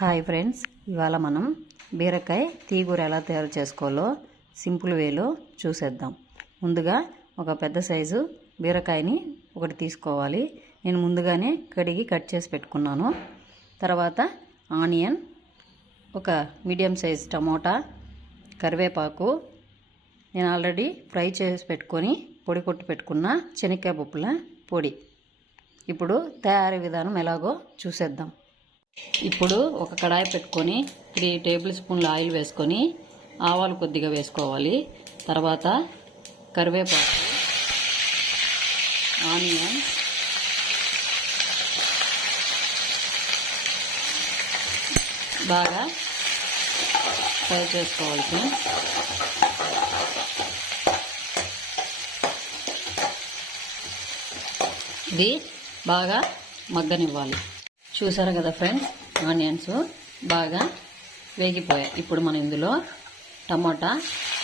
Hi friends ఇవాళ మనం బీరకాయ తీగూర ఎలా తయారు చేసుకోవాలో సింపుల్ వేలో చూసేద్దాం. ముందుగా ఒక పెద్ద సైజు బీరకాయని ఒకటి తీసుకోవాలి. నేను ముందుగానే కడిగి కట్ చేసి పెట్టుకున్నాను. తర్వాత ఆనియన్ ఒక మీడియం సైజ్ టమోటా కరివేపాకు నేను ఆల్రెడీ ఫ్రై చేసి పెట్టుకొని పొడి కొట్టి పెట్టుకున్న శనక్కాయ పప్పుల పొడి. ఇప్పుడు తయారీ విధానం ఎలాగో చూసేద్దాం. ఇప్పుడు ఒక కడాయి పెట్టుకొని త్రీ టేబుల్ స్పూన్ల ఆయిల్ వేసుకొని ఆవాలు కొద్దిగా వేసుకోవాలి. తర్వాత కరివేపాకు ఆనియన్ బాగా ఫ్రై చేసుకోవాల్సి ఇది బాగా మగ్గనివ్వాలి. చూసారు కదా ఫ్రెండ్స్ ఆనియన్స్ బాగా వేగిపోయాయి. ఇప్పుడు మనం ఇందులో టమాటా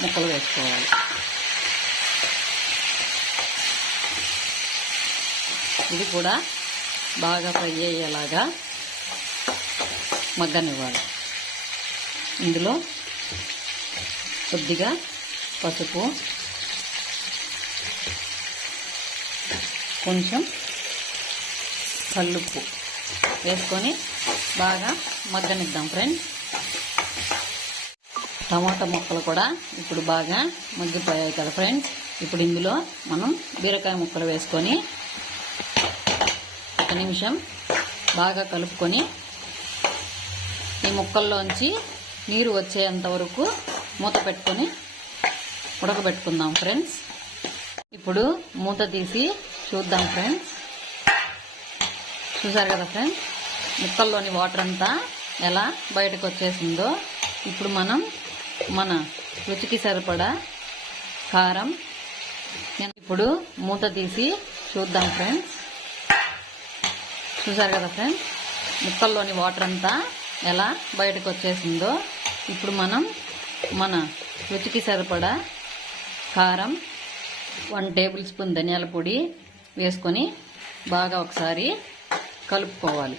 ముక్కలు వేసుకోవాలి. ఇది కూడా బాగా ఫ్రై అయ్యేలాగా మగ్గనివ్వాలి. ఇందులో కొద్దిగా పసుపు కొంచెం కల్లుప్పు వేసుకొని బాగా మగ్గనిద్దాం ఫ్రెండ్స్ టమాటా ముక్కలు కూడా ఇప్పుడు బాగా మగ్గిపోయాయి కదా ఫ్రెండ్స్ ఇప్పుడు ఇందులో మనం బీరకాయ ముక్కలు వేసుకొని ఒక నిమిషం బాగా కలుపుకొని ఈ ముక్కల్లోంచి నీరు వచ్చేంత వరకు మూత పెట్టుకొని ఉడకబెట్టుకుందాం ఫ్రెండ్స్ ఇప్పుడు మూత తీసి చూద్దాం ఫ్రెండ్స్ చూసారు కదా ఫ్రెండ్స్ ముక్కల్లోని వాటర్ అంతా ఎలా బయటకు వచ్చేసిందో ఇప్పుడు మనం మన రుచికి సరిపడా కారం నేను ఇప్పుడు మూత తీసి చూద్దాం ఫ్రెండ్స్ చూసారు కదా ఫ్రెండ్స్ ముక్కల్లోని వాటర్ అంతా ఎలా బయటకు వచ్చేసిందో ఇప్పుడు మనం మన రుచికి సరిపడా కారం వన్ టేబుల్ స్పూన్ ధనియాల పొడి వేసుకొని బాగా ఒకసారి కలుపుకోవాలి.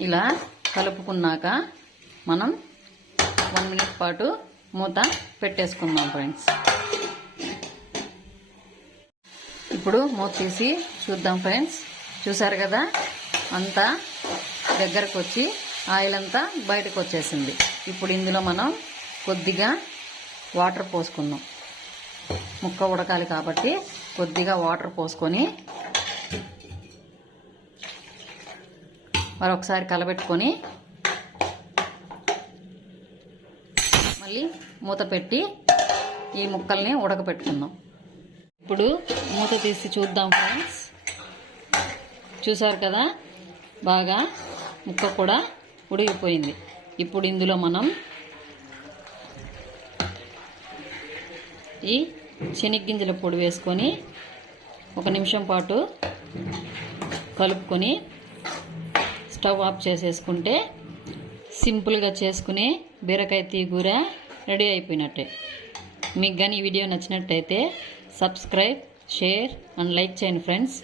ఇలా కలుపుకున్నాక మనం వన్ మినిట్ పాటు మూత పెట్టేసుకుందాం ఫ్రెండ్స్. ఇప్పుడు మూత తీసి చూద్దాం ఫ్రెండ్స్. చూసారు కదా? అంతా దగ్గరకు వచ్చి ఆయిల్ అంతా బయటకు వచ్చేసింది ఇప్పుడు ఇందులో మనం కొద్దిగా వాటర్ పోసుకుందాం. ముక్క ఉడకాలి కాబట్టి కొద్దిగా వాటర్ పోసుకొని మరొకసారి కలబెట్టుకొని మళ్ళీ మూత పెట్టి ఈ ముక్కల్ని ఉడకపెట్టుకుందాం. ఇప్పుడు మూత తీసి చూద్దాం ఫ్రెండ్స్. చూసారు కదా? బాగా ముక్క కూడా ఉడిగిపోయింది. ఇప్పుడు ఇందులో మనం ఈ శనగ్గింజల పొడి వేసుకొని ఒక నిమిషం పాటు కలుపుకొని స్టవ్ ఆఫ్ చేసేసుకుంటే సింపుల్గా చేసుకునే బీరకాయ తీగూర రెడీ అయిపోయినట్టే. మీకు కానీ ఈ వీడియో నచ్చినట్టయితే సబ్స్క్రైబ్ షేర్ అండ్ లైక్ చేయండి ఫ్రెండ్స్.